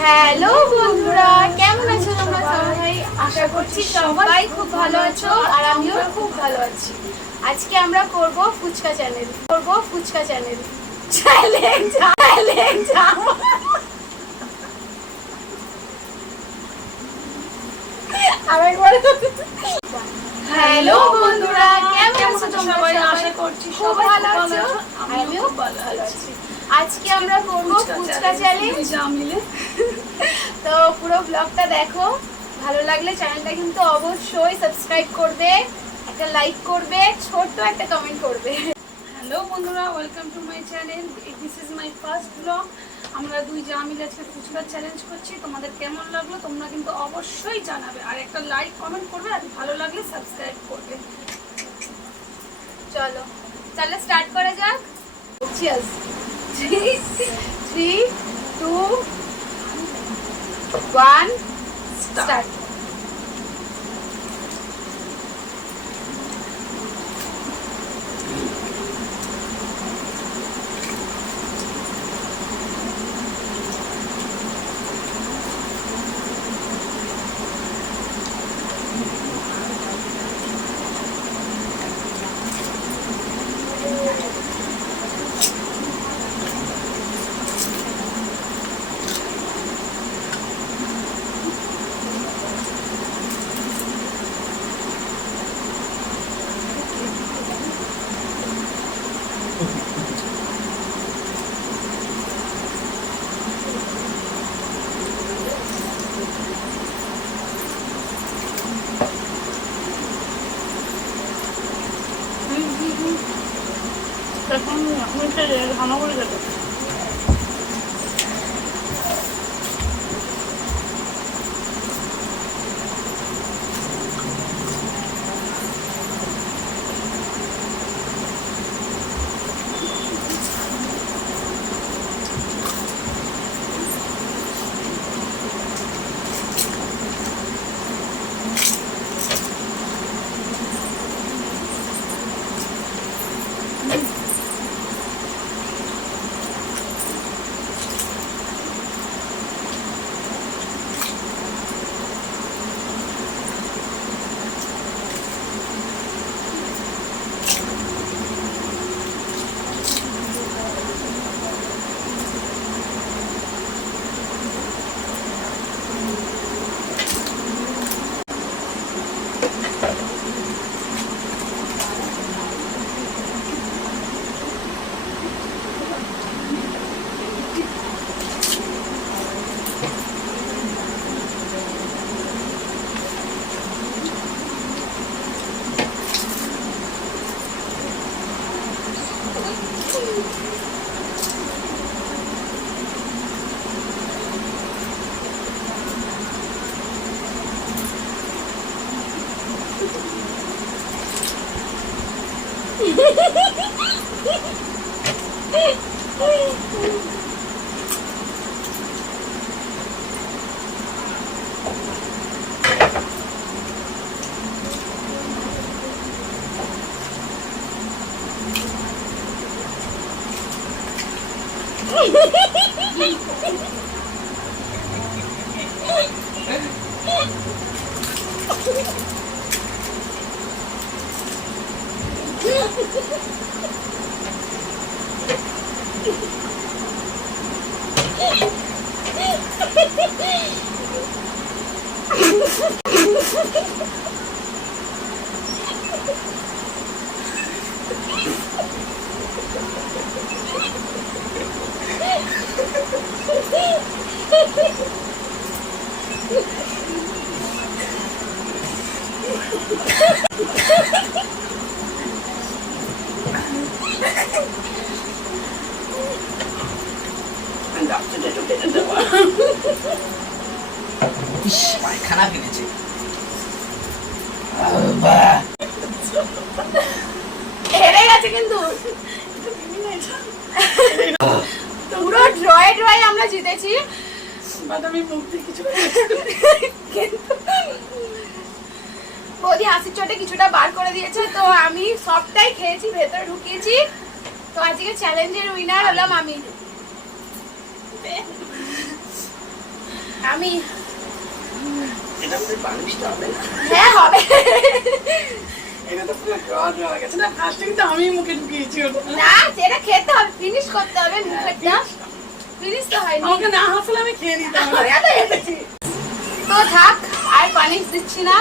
Hello বন্ধুরা, কেমন আছো তোমরা সবাই? আশা করছি সবাই খুব ভালো আছো আর আমিও খুব ভালো আছি। আজকে আমরা করব ফুচকা চ্যানেল। চ্যালেঞ্জ আরেকবার। হ্যালো বন্ধুরা, কেমন আছো তোমরা সবাই? আশা করছি খুব ভালো আছো, আমিও ভালো আছি। আজকে আমরা করব ফুচকা চ্যালেঞ্জ মিলে। তো পুরো ব্লগটা দেখো, ভালো লাগলে চ্যানেলটা কিন্তু অবশ্যই সাবস্ক্রাইব করবে, একটা লাইক করবে, ছোট্ট একটা কমেন্ট করবে। হ্যালো বন্ধুরা, welcome to my channel. This is my first blog. আমরা দুই যা মিলে আজকে ফুচকার চ্যালেঞ্জ করছি। তোমাদের কেমন লাগলো তোমরা কিন্তু অবশ্যই জানাবে, আর একটা লাইক কমেন্ট করবে, আর ভালো লাগলে সাবস্ক্রাইব করবে। চলো তাহলে স্টার্ট করা যাক। চিয়ার্স। 3 2 1 স্টার্ট। এখন হামাগুড়ি যাবে। পায়খানা ফেলেছে। হেরে গেছে কিন্তু পুরো ড্রয়ে আমরা জিতেছি। আমি মুক্তি কিছু বৌদি হাসির চোটে কিছুটা বার করে দিয়েছে, তো আমি সবটাই খেয়েছি, ভেতরে ঢুকিয়েছি। তো আজকে চ্যালেঞ্জের উইনার হলাম আমি। আমি এটা মধ্যে পানিশটা হবে না। হ্যাঁ হবে। এটা তো পুরো রড হয়ে গেছে না, ফার্স্টে কিন্তু আমি মুখে ঢুকিয়েছি ওটা। না যেটা খেতে হবে ফিনিশ করতে হবে মুখেরটা, ফিনিশ তো হয়নি। আমাকে না হাসলে আমি খেয়ে নিতাম। তো থাক আর পানিশ দিচ্ছি না,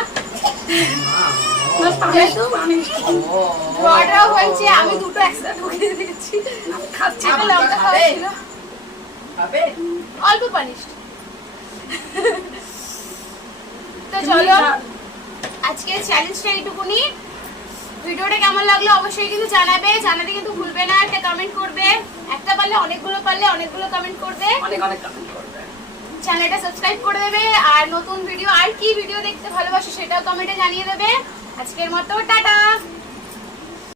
না, পানিশ তো পানিশ। ও, রডরাও হয়েছে, আমি দুটো একসাথে ঢুকিয়ে দিচ্ছি। খাচ্ছি আমার না। লঙ্কা খাওয়া ছিল, হবে? অল্প পানিশ। তো চলো আজকের চ্যালেঞ্জটা এইটুকুনি। ভিডিওটা কেমন লাগলো অবশ্যই কিন্তু জানাবে, জানাতে কিন্তু ভুলবে না, একটা কমেন্ট করবে, একটা পারলে অনেকগুলো কমেন্ট করবে, অনেক অনেক কমেন্ট করবে। চ্যানেলটা সাবস্ক্রাইব করে দেবে, আর নতুন ভিডিও আর কি ভিডিও দেখতে ভালোবাসো সেটাও কমেন্টে জানিয়ে দেবে। আজকের মতো টাটা।